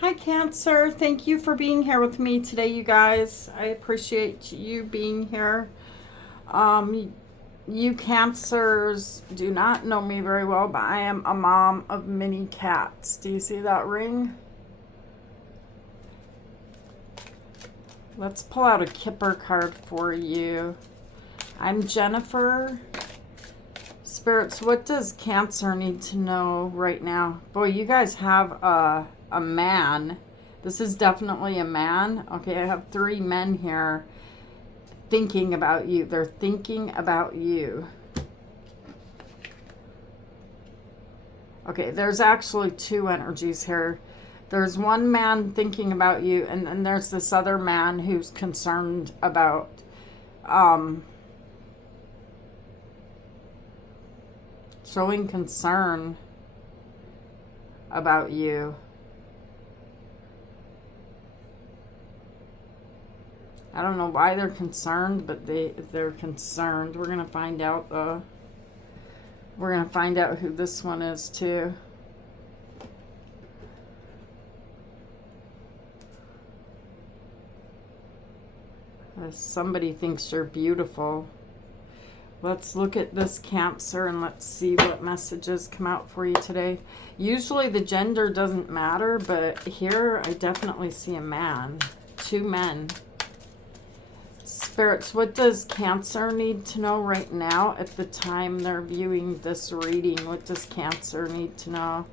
Hi, Cancer. Thank you for being here with me today, you guys. I appreciate you being here. Um, you Cancers do not know me very well, but I am a mom of many cats. Do you see that ring? Let's pull out a Kipper card for you. I'm Jennifer. Spirits, what does Cancer need to know right now? Boy, you guys have a man. This is definitely a man. Okay, I have 3 men here thinking about you. They're thinking about you. Okay, there's actually 2 energies here. There's one man thinking about you, and then there's this other man who's concerned about showing concern about you. I don't know why they're concerned, but they're concerned. We're gonna find out we're gonna find out who this one is too. Somebody thinks you're beautiful. Let's look at this Cancer and let's see what messages come out for you today. Usually the gender doesn't matter, but here I definitely see a man. 2 men. Spirits, what does Cancer need to know right now at the time they're viewing this reading? What does Cancer need to know?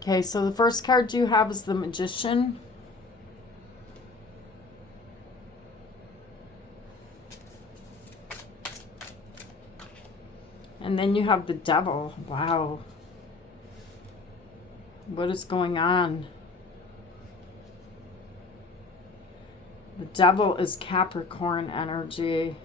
Okay, so the first card you have is the Magician. And then you have the Devil. Wow. What is going on? The Devil is Capricorn energy.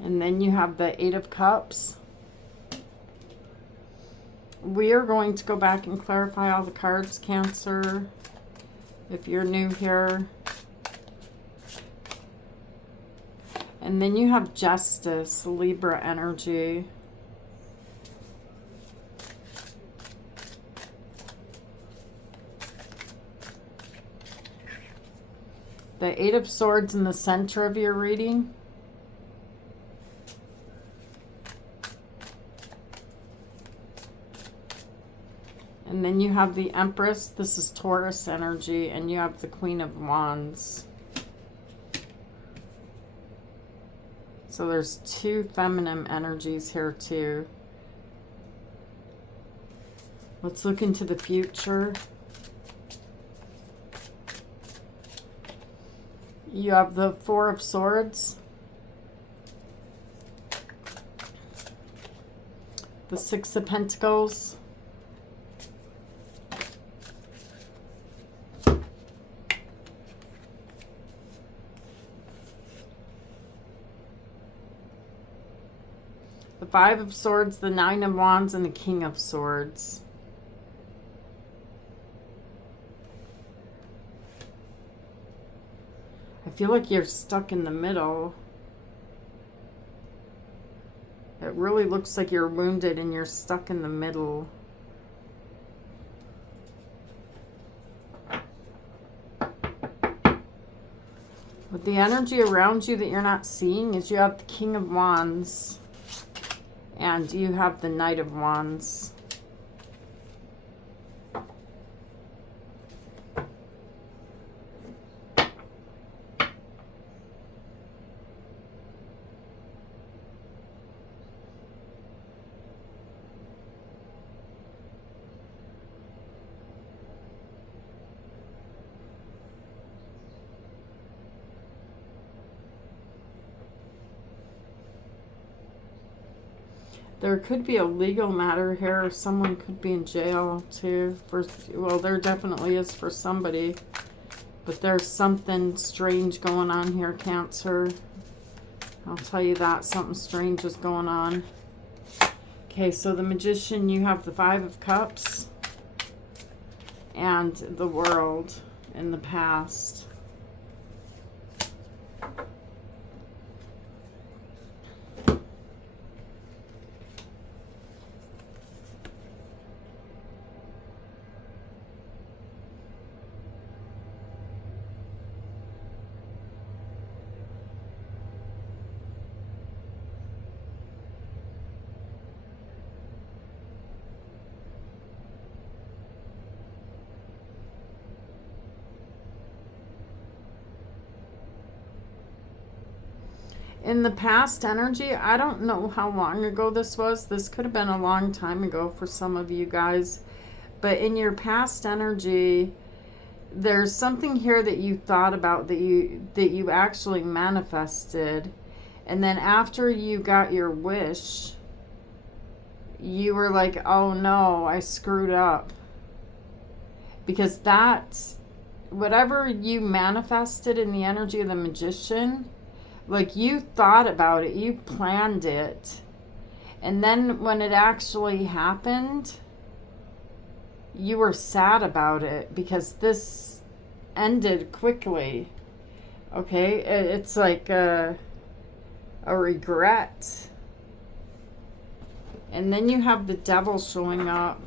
And then you have the 8 of Cups. We are going to go back and clarify all the cards, Cancer, if you're new here. And then you have Justice, Libra energy. The 8 of Swords in the center of your reading. And then you have the Empress. This is Taurus energy. And you have the Queen of Wands. So there's 2 feminine energies here too. Let's look into the future. You have the 4 of Swords. The 6 of Pentacles. The 5 of Swords, the 9 of Wands, and the King of Swords. I feel like you're stuck in the middle. It really looks like you're wounded and you're stuck in the middle. But the energy around you that you're not seeing is you have the King of Wands. And you have the Knight of Wands. There could be a legal matter here. Someone could be in jail too. Well, there definitely is for somebody. But there's something strange going on here, Cancer. I'll tell you that. Something strange is going on. Okay, so the Magician, you have the 5 of Cups. And the World in the past. in the past energy, I don't know how long ago this was. This could have been a long time ago for some of you guys. But in your past energy, there's something here that you thought about, that you actually manifested. And then after you got your wish, you were like, oh no, I screwed up. Because that's, whatever you manifested in the energy of the Magician, like you thought about it, you planned it. And then when it actually happened, you were sad about it because this ended quickly. Okay? It's like a regret. And then you have the Devil showing up.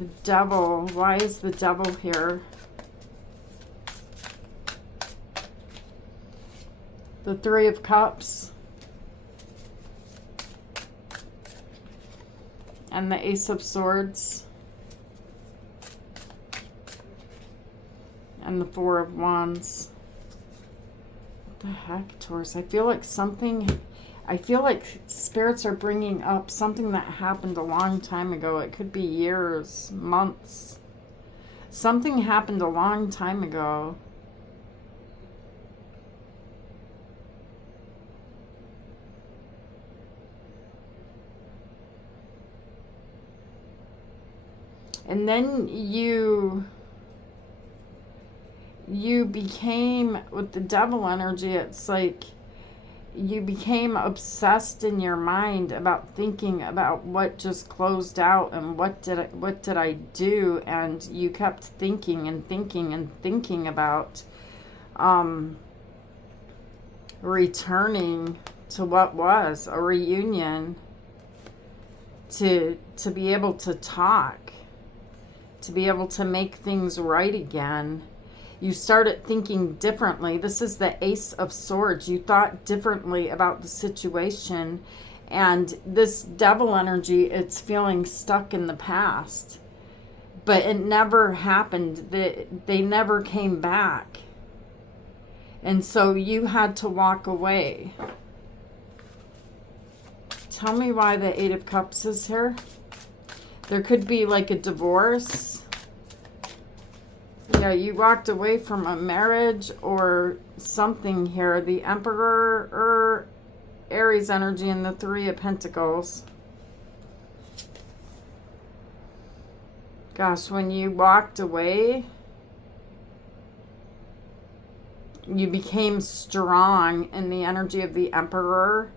The Devil. Why is the Devil here? The Three of Cups. And the Ace of Swords. And the Four of Wands. What the heck, Taurus? I feel like spirits are bringing up something that happened a long time ago. It could be years, months. Something happened a long time ago. And then you became, with the Devil energy, it's like you became obsessed in your mind about thinking about what just closed out and what did I do, and you kept thinking and thinking and thinking about returning to what was a reunion, to be able to talk, to be able to make things right again. You started thinking differently. This is the Ace of Swords. You thought differently about the situation. And this Devil energy, it's feeling stuck in the past. But it never happened. They never came back. And so you had to walk away. Tell me why the Eight of Cups is here. There could be like a divorce. Yeah, you walked away from a marriage or something here. The Emperor or Aries energy and the Three of Pentacles. Gosh, when you walked away, you became strong in the energy of the Emperor.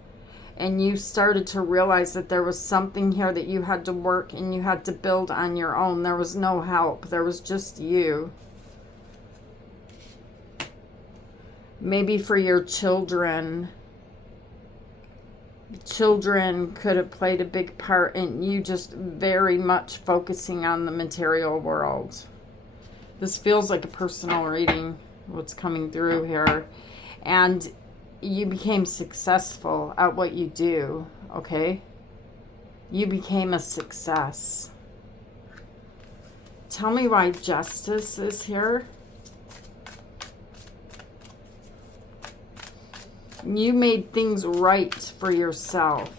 And you started to realize that there was something here that you had to work and you had to build on your own. There was no help. There was just you. Maybe for your children. Children could have played a big part in you just very much focusing on the material world. This feels like a personal reading, what's coming through here. And you became successful at what you do, okay? You became a success. Tell me why Justice is here. You made things right for yourself,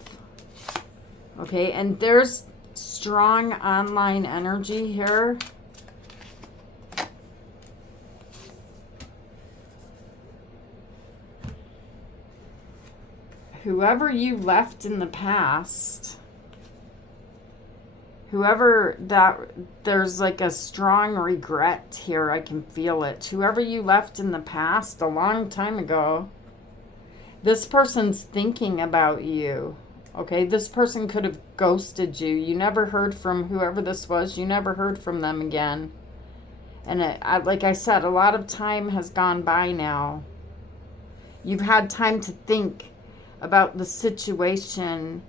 okay? And there's strong online energy here. Whoever you left in the past, whoever that, there's like a strong regret here. I can feel it. Whoever you left in the past a long time ago, this person's thinking about you. Okay, this person could have ghosted you. You never heard from whoever this was. You never heard from them again. And like I said, a lot of time has gone by now. You've had time to think about the situation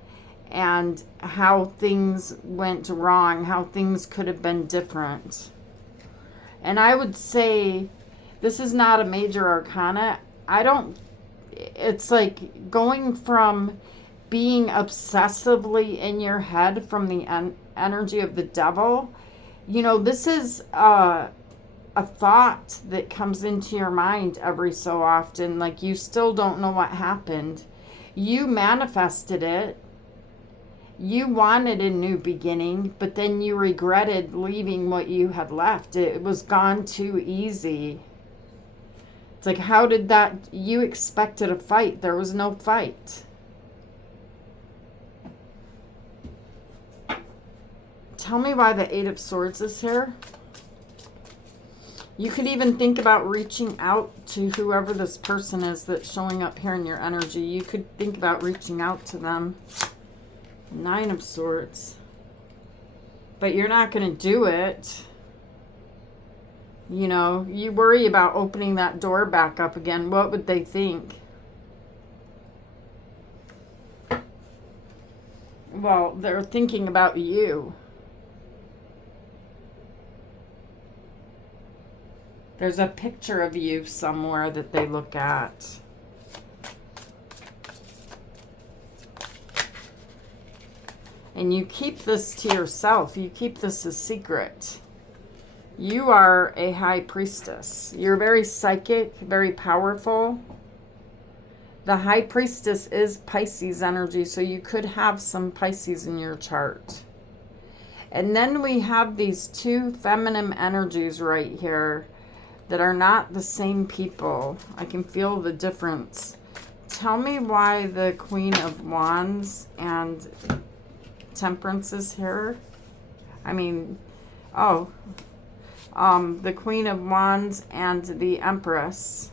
and how things went wrong, how things could have been different. And I would say this is not a major arcana. It's like going from being obsessively in your head from the energy of the Devil. You know, this is a thought that comes into your mind every so often, like you still don't know what happened. You manifested it. You wanted a new beginning, but then you regretted leaving what you had left. It was gone too easy. It's like, how did that, you expected a fight. There was no fight. Tell me why the Eight of Swords is here. You could even think about reaching out to whoever this person is that's showing up here in your energy. You could think about reaching out to them. Nine of Swords. But you're not going to do it. You know, you worry about opening that door back up again. What would they think? Well, they're thinking about you. There's a picture of you somewhere that they look at. And you keep this to yourself. You keep this a secret. You are a high priestess. You're very psychic, very powerful. The high priestess is Pisces energy, so you could have some Pisces in your chart. And then we have these two feminine energies right here that are not the same people. I can feel the difference. Tell me why the Queen of Wands and Temperance is here. I mean, the Queen of Wands and the Empress.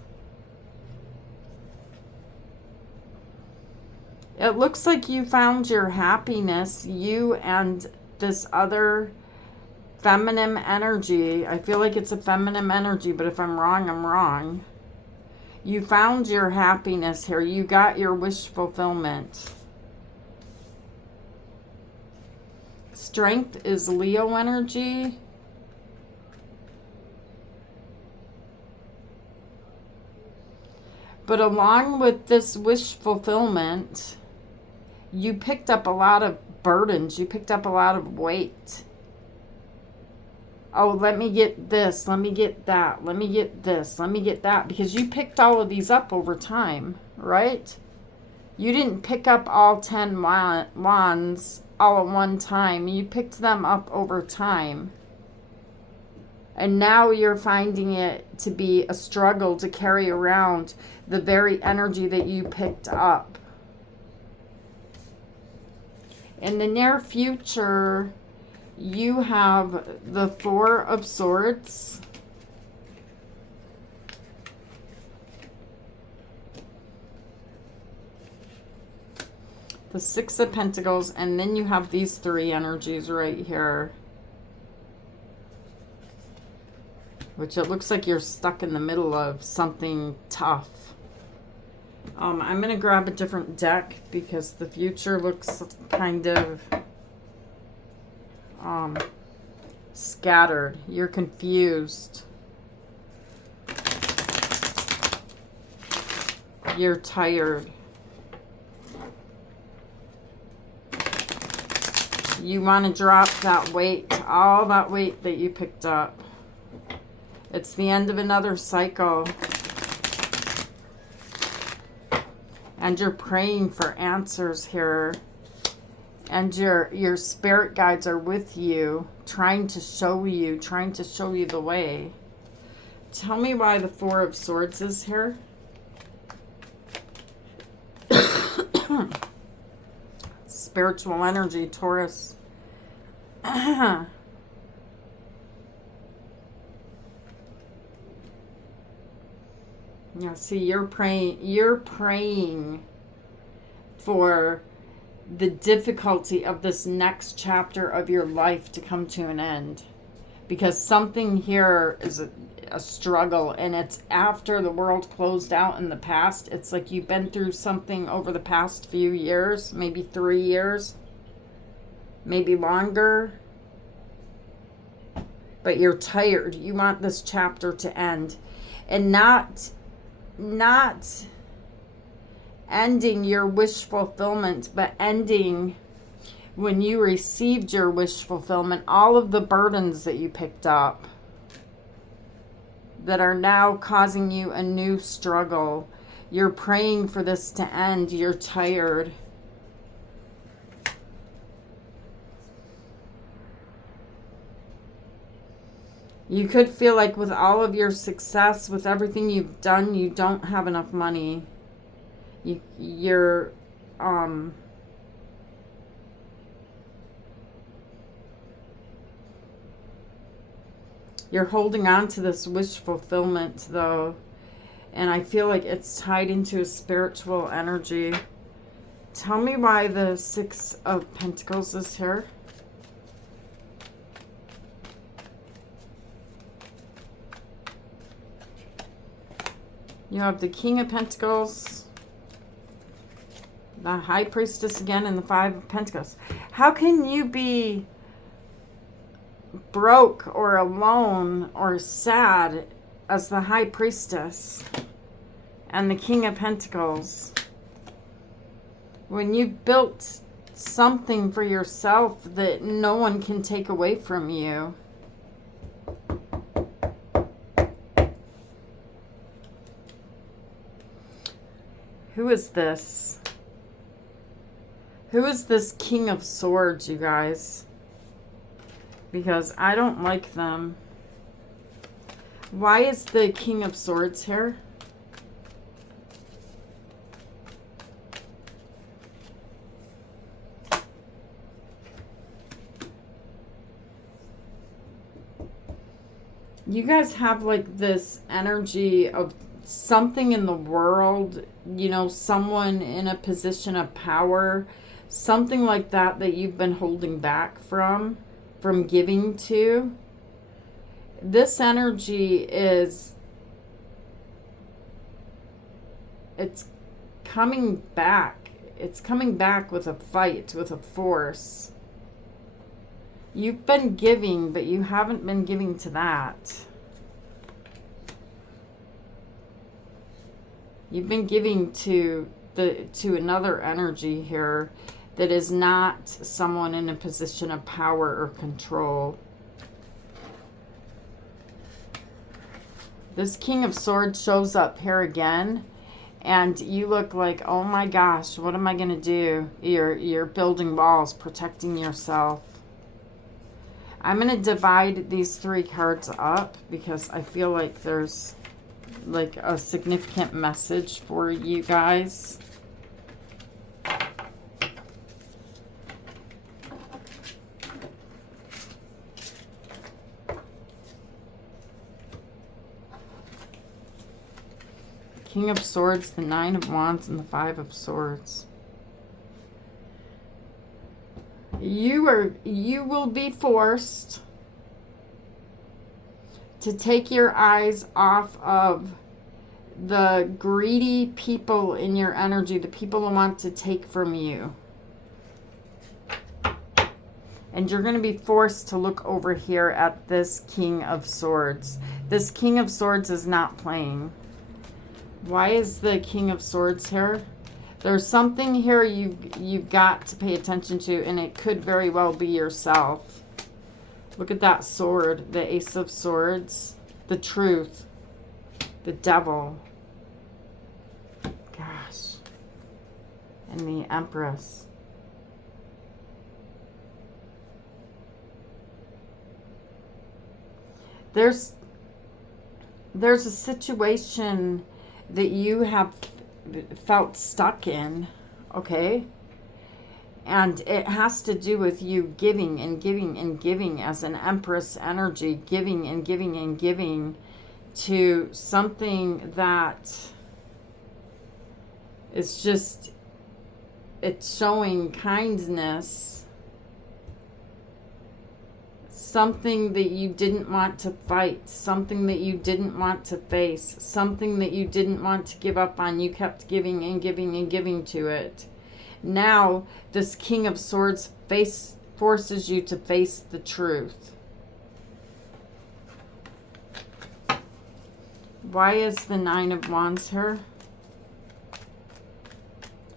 It looks like you found your happiness, you and this other feminine energy. I feel like it's a feminine energy, but if I'm wrong, I'm wrong. You found your happiness here. You got your wish fulfillment. Strength is Leo energy. But along with this wish fulfillment, you picked up a lot of burdens. You picked up a lot of weight. Oh, let me get this. Let me get that. Let me get this. Let me get that. Because you picked all of these up over time, right? You didn't pick up all 10 wands all at one time. You picked them up over time. And now you're finding it to be a struggle to carry around the very energy that you picked up. In the near future, you have the Four of Swords. The Six of Pentacles, and then you have these three energies right here. Which it looks like you're stuck in the middle of something tough. I'm going to grab a different deck because the future looks kind of scattered. You're confused. You're tired. You want to drop that weight, all that weight that you picked up. It's the end of another cycle. And you're praying for answers here. And your spirit guides are with you, trying to show you the way. Tell me why the Four of Swords is here. Spiritual energy, Taurus. Yeah, see, you're praying for the difficulty of this next chapter of your life to come to an end. Because something here is a struggle, and it's after the world closed out in the past. It's like you've been through something over the past few years, maybe 3 years, maybe longer. But you're tired. You want this chapter to end. And not ending your wish fulfillment, but ending when you received your wish fulfillment, all of the burdens that you picked up. that are now causing you a new struggle. You're praying for this to end. You're tired. You could feel like with all of your success, with everything you've done, you don't have enough money. You're holding on to this wish fulfillment, though. And I feel like it's tied into a spiritual energy. Tell me why the Six of Pentacles is here. You have the King of Pentacles, the High Priestess again, and the Five of Pentacles. How can you be broke or alone or sad as the High Priestess and the King of Pentacles when you built something for yourself that no one can take away from you? Who is this? Who is this King of Swords, you guys? Because I don't like them. Why is the King of Swords here? You guys have like this energy of something in the world, you know, someone in a position of power, something like that you've been holding back from giving to. This energy is, it's coming back. It's coming back with a fight, with a force. You've been giving, but you haven't been giving to that. You've been giving to another energy here that is not someone in a position of power or control. This King of Swords shows up here again, and you look like, oh my gosh, what am I going to do? You're building walls, protecting yourself. I'm going to divide these three cards up because I feel like there's like a significant message for you guys. King of Swords, the Nine of Wands, and the Five of Swords. You will be forced to take your eyes off of the greedy people in your energy, the people who want to take from you. And you're going to be forced to look over here at this King of Swords. This King of Swords is not playing. Why is the King of Swords here? There's something here you've got to pay attention to, and it could very well be yourself. Look at that sword, the Ace of Swords, the Truth, the Devil. Gosh. And the Empress. There's a situation that you have felt stuck in, okay? And it has to do with you giving and giving and giving as an Empress energy, giving and giving and giving to something that is just, it's showing kindness. Something that you didn't want to fight, something that you didn't want to face, something that you didn't want to give up on. You kept giving and giving and giving to it. Now, this King of Swords forces you to face the truth. Why is the Nine of Wands here?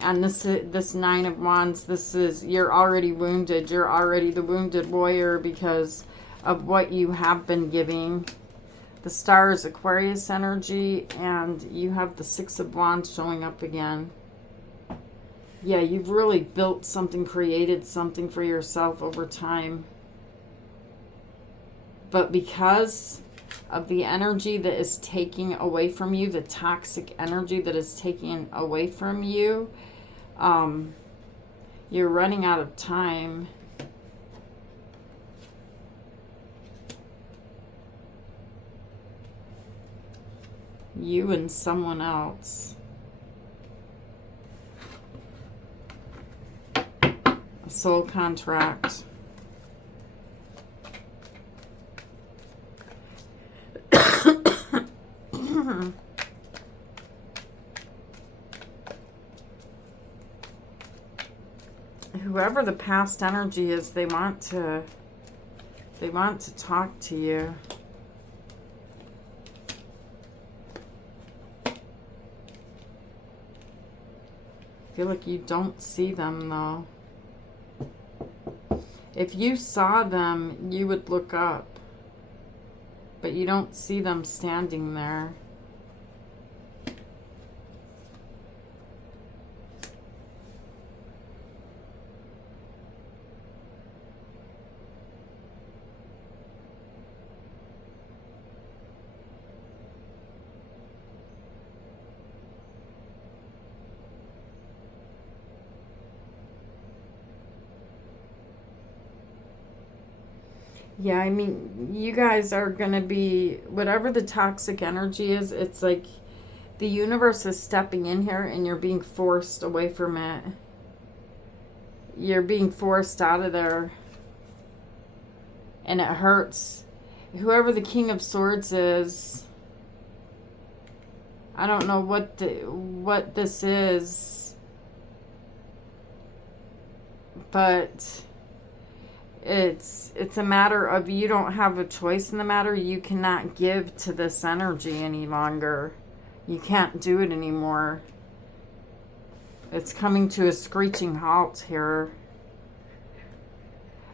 And this Nine of Wands, this is, you're already wounded. You're already the wounded warrior because of what you have been giving. The Star is Aquarius energy, and you have the Six of Wands showing up again. Yeah, you've really built something, created something for yourself over time. But because of the energy that is taking away from you, the toxic energy that is taking away from you, you're running out of time. You and someone else. A soul contract. Whoever the past energy is, they want to talk to you. I feel like you don't see them though. If you saw them, you would look up. But you don't see them standing there. Yeah, I mean, you guys are going to be, whatever the toxic energy is, it's like the universe is stepping in here and you're being forced away from it. You're being forced out of there. And it hurts. Whoever the King of Swords is, I don't know what this is, but it's a matter of you don't have a choice in the matter. You cannot give to this energy any longer. You can't do it anymore. It's coming to a screeching halt here.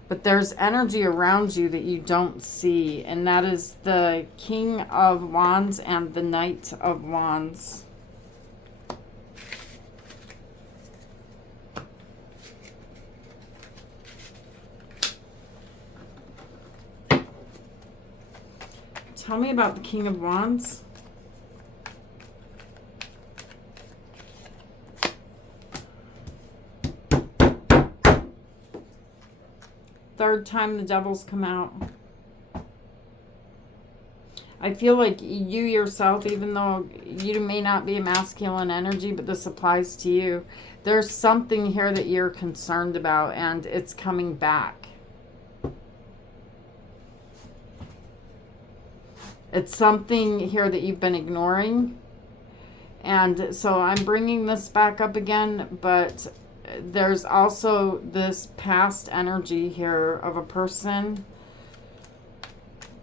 But there's energy around you that you don't see, and that is the King of Wands and the Knight of Wands. Tell me about the King of Wands. Third time the Devil's come out. I feel like you yourself, even though you may not be a masculine energy, but this applies to you, there's something here that you're concerned about, and it's coming back. It's something here that you've been ignoring. And so I'm bringing this back up again, but there's also this past energy here of a person.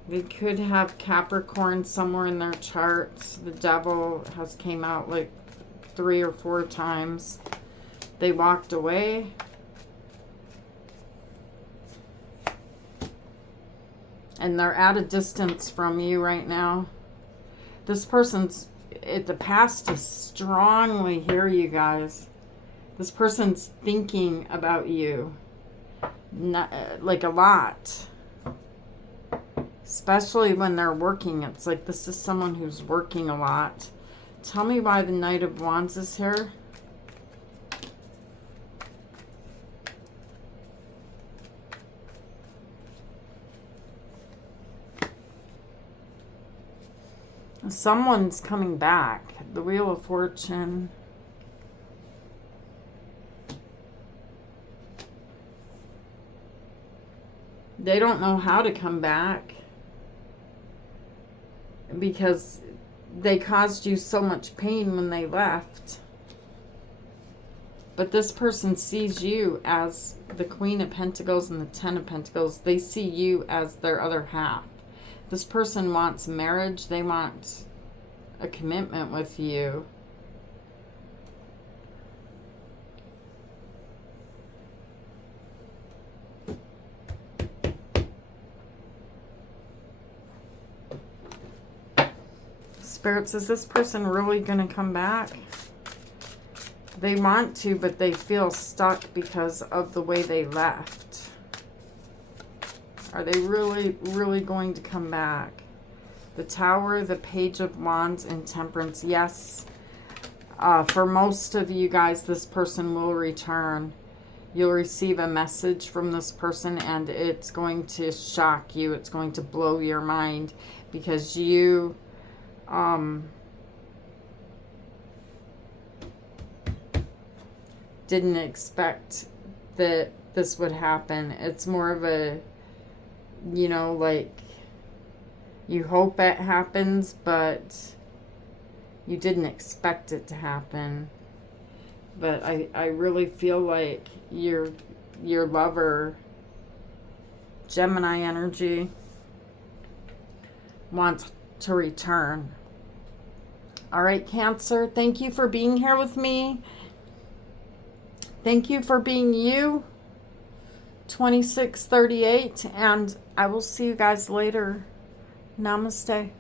They could have Capricorn somewhere in their charts. The Devil has came out like 3 or 4 times. They walked away. And they're at a distance from you right now. This person's, the past is strongly here, you guys. This person's thinking about you. Not, like a lot. Especially when they're working. It's like this is someone who's working a lot. Tell me why the Knight of Wands is here. Someone's coming back. The Wheel of Fortune. They don't know how to come back because they caused you so much pain when they left. But this person sees you as the Queen of Pentacles and the Ten of Pentacles. They see you as their other half. This person wants marriage. They want a commitment with you. Spirits, is this person really going to come back? They want to, but they feel stuck because of the way they left. Are they really, really going to come back? The Tower, the Page of Wands, and Temperance. Yes. For most of you guys, this person will return. You'll receive a message from this person, and it's going to shock you. It's going to blow your mind because you... didn't expect that this would happen. It's more of a, you know, like, you hope it happens, but you didn't expect it to happen. But I really feel like your lover, Gemini energy, wants to return. All right, Cancer, thank you for being here with me. Thank you for being you, 2638, and I will see you guys later. Namaste.